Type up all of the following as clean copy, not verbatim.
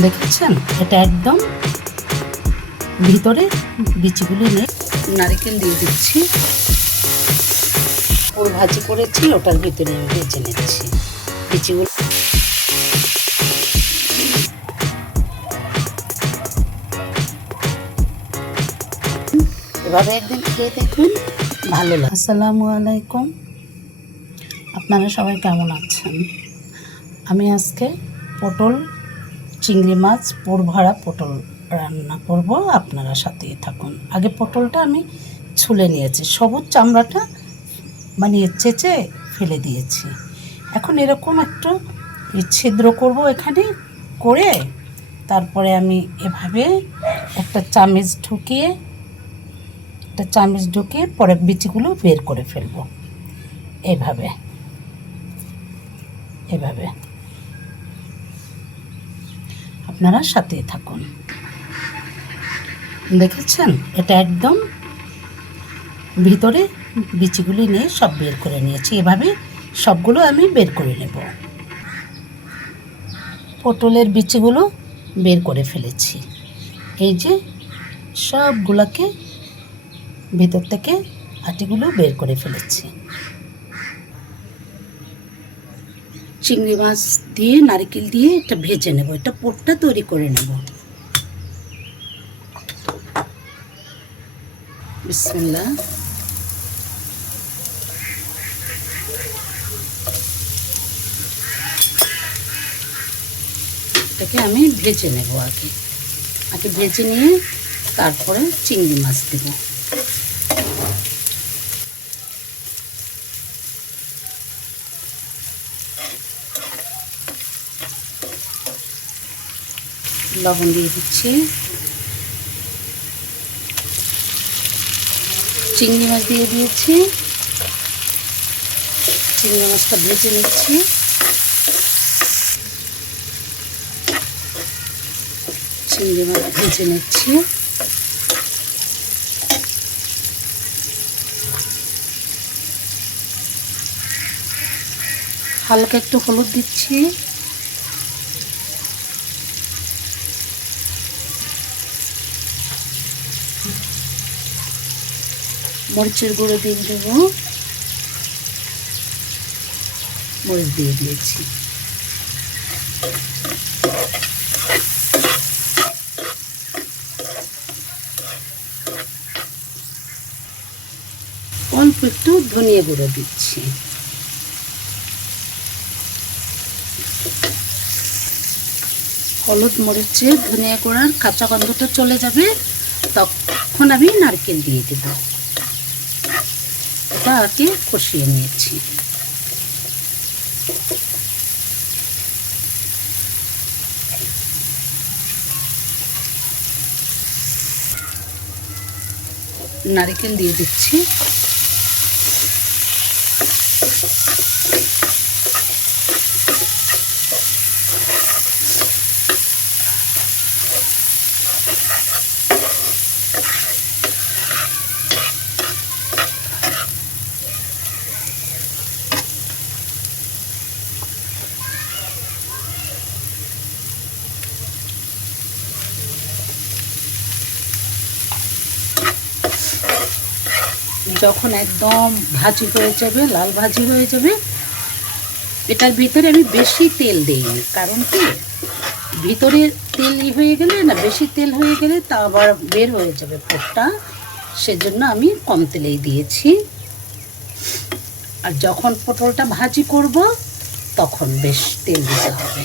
দেখেছেন, এটা একদম ভিতরে বিচিগুলো নেই। নারকেল দিয়ে দিচ্ছি, পুর ভাজি করেছি ওটার ভিতরে আমি ভেজে নিচ্ছি বিচিগুলো। এভাবে একদিন খেয়ে দেখুন, ভালো লাগে। আসসালামু আলাইকুম, আপনারা সবাই কেমন আছেন? আমি আজকে পটল চিংড়ি মাছ পুর ভরা পটল রান্না করব, আপনারা সাথেই থাকুন। আগে পটলটা আমি ছুলে নিয়েছি, সবুজ চামড়াটা চেঁচে ফেলে দিয়েছি। এখন এরকম একটু ছিদ্র করব এখানে করে, তারপরে আমি এভাবে একটা চামচ ঢুকিয়ে পরে বিচিগুলো বের করে ফেলব। এভাবে আপনারা সাথেই থাকুন। দেখেছেন, এটা একদম ভিতরে বিচিগুলি নিয়ে সব বের করে নিয়েছি। এভাবে সবগুলো আমি বের করে নেব। পটলের বিচিগুলো বের করে ফেলেছি। এই যে সবগুলোকে ভিতর থেকে আটিগুলো বের করে ফেলেছি। চিংড়ি মাছ দিয়ে নারকেল দিয়ে এটা ভেজে নেব, এটা পুরটা তৈরি করে নেব। বিসমিল্লাহ। এটাকে আমি ভেজে নেব, আগে ভেজে নিয়ে তারপরে চিংড়ি মাছ দেব। লবণ দিয়ে দিচ্ছি, চিংড়ি মাছ দিয়ে দিয়েছি, চিংড়ি মাছটা ভেজে নিচ্ছি। চিংড়ি মাছ ভেজে নিচ্ছি। হালকা একটু হলুদ দিচ্ছি, মরিচের গুঁড়ো দিয়ে দেব, মরিচ দিয়ে দিয়েছি। অল্প একটু ধনিয়া গুঁড়ো দিচ্ছি। হলুদ মরিচে ধনিয়া গুঁড়ার কাঁচা গন্ধটা চলে যাবে, তখন আমি নারকেল দিয়ে দেব। এটা আগে কষিয়ে নিয়েছি। নারকেল দিয়ে দিচ্ছি, যখন একদম ভাজি হয়ে যাবে, লাল ভাজি হয়ে যাবে, এটার ভিতরে আমি বেশি তেল দিইনি, কারণ কি ভিতরে তেল হয়ে গেলে না, বেশি তেল হয়ে গেলে তা আবার বের হয়ে যাবে পুরটা, সেজন্য আমি কম তেলেই দিয়েছি। আর যখন পটলটা ভাজি করব তখন বেশ তেল দিতে হবে।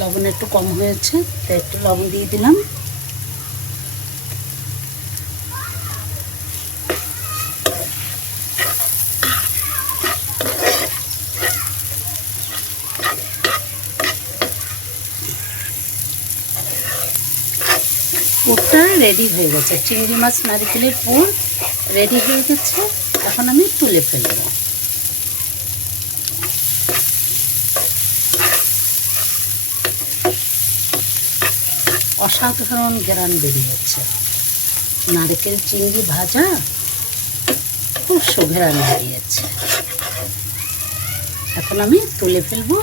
লবণ একটু কম হয়েছে, তাই একটু লবণ দিয়ে দিলাম। পুরটা রেডি হয়ে গেছে, চিংড়ি মাছ নারকেলের পুর রেডি হয়ে গেছে। এখন আমি তুলে ফেলবো। অসাধারণ ঘ্রাণ বেরিয়েছে। নারকেল চিংড়ি ভাজা খুব সুঘ্রাণ বেরিয়েছে। এখন আমি তুলে ফেলবো।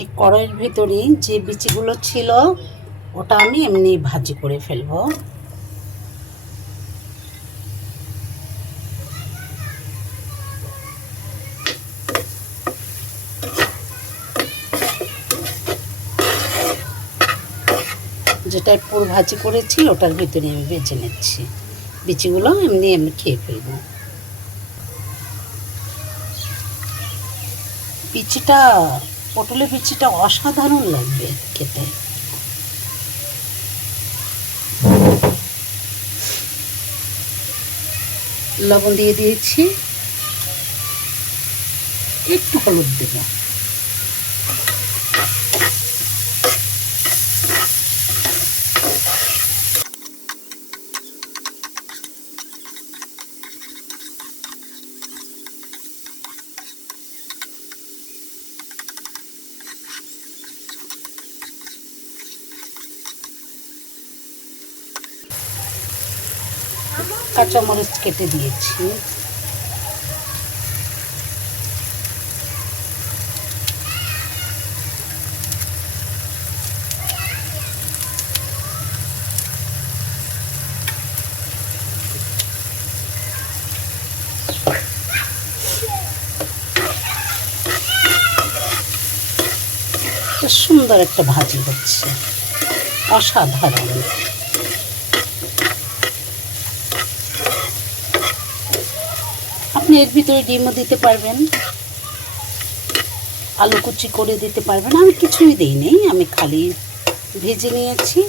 এই কড়াইয়ের ভিতরে যে বিচিগুলো ছিল ওটা আমি এমনি ভাজি করে ফেলবো। যেটা পুর ভাজি করেছি ওটার ভিতরে আমি বেছে নিচ্ছি। বিচিগুলো এমনি এমনি খেয়ে ফেলবো। বিচিটা, পটলের বিচিটা অসাধারণ লাগবে খেতে। লবণ দিয়ে দিয়েছি, একটু হলুদ দেব। কাঁচামরিচ কেটে দিয়েছি। সুন্দর একটা ভাজি হচ্ছে, অসাধারণ। আপনি এর ভিতরে ডিমও দিতে পারবেন, আলু কুচি করে দিতে পারবেন। আমি কিছুই দিইনি, আমি খালি ভেজে নিয়েছি।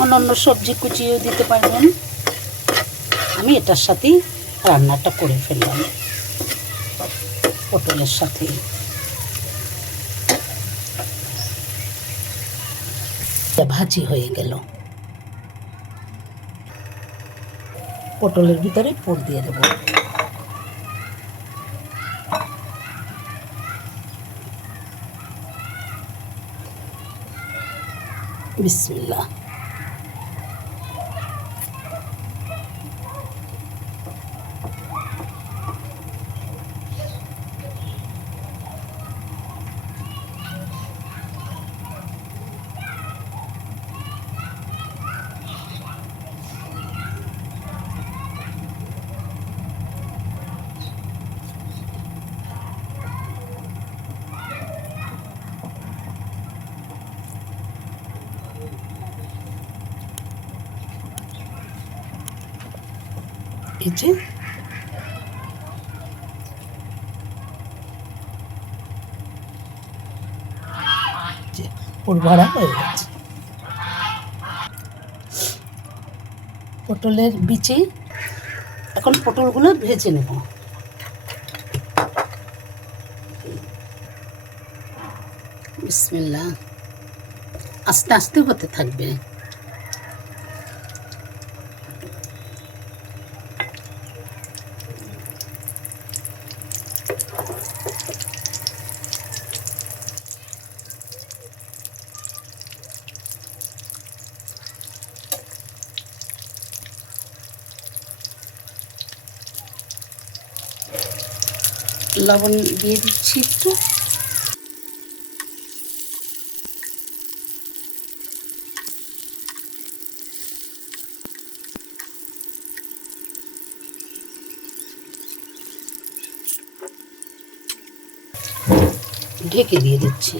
অন্যান্য সবজি কুচিও দিতে পারবেন। আমি এটার সাথেই রান্নাটা করে ফেললাম, পটলের সাথে। ভাজি হয়ে গেল। পটলের ভিতরে পুর দিয়ে দেব। বিসমিল্লাহ। এই যে পুর ভরা হয়ে গেছে। পটলের বিচি, এখন পটলগুলো ভেজে নেব। বিসমিল্লাহ। আস্তে আস্তে হতে থাকবে। লবণ দিয়ে দিচ্ছি একটু। ঢেকে দিয়ে দিচ্ছি।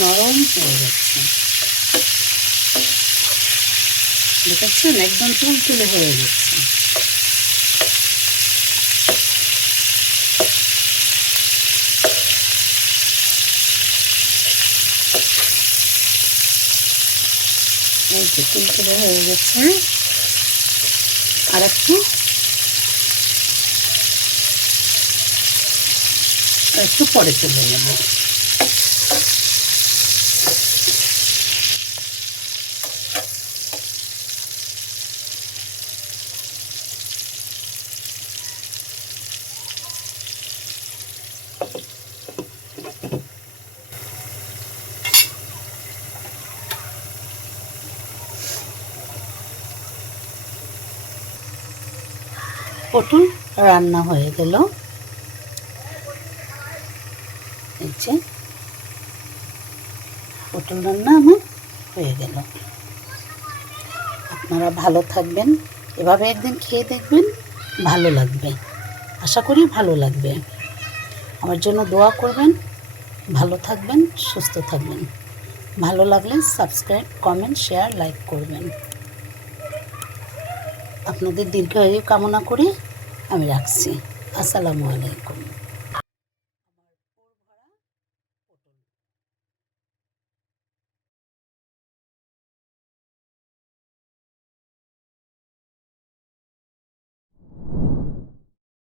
নরম হয়ে যাচ্ছে, দেখেছেন? একদম তুলতুলে হয়ে যাচ্ছে। এই যে তুলতুলে হয়ে গেছে। আর একটু পরে তুলে নেব। পটল রান্না হয়ে গেল। এই যে পটল রান্না আমার হয়ে গেল। আপনারা ভালো থাকবেন, এভাবে একদিন খেয়ে দেখবেন, ভালো লাগবে, আশা করি ভালো লাগবে। আমার জন্য দোয়া করবেন। ভালো থাকবেন, সুস্থ থাকবেন। ভালো লাগলে সাবস্ক্রাইব, কমেন্ট, শেয়ার, লাইক করবেন। আপনাদের দীর্ঘায়ু কামনা করে আমি রাখছি। আসসালামু আলাইকুম।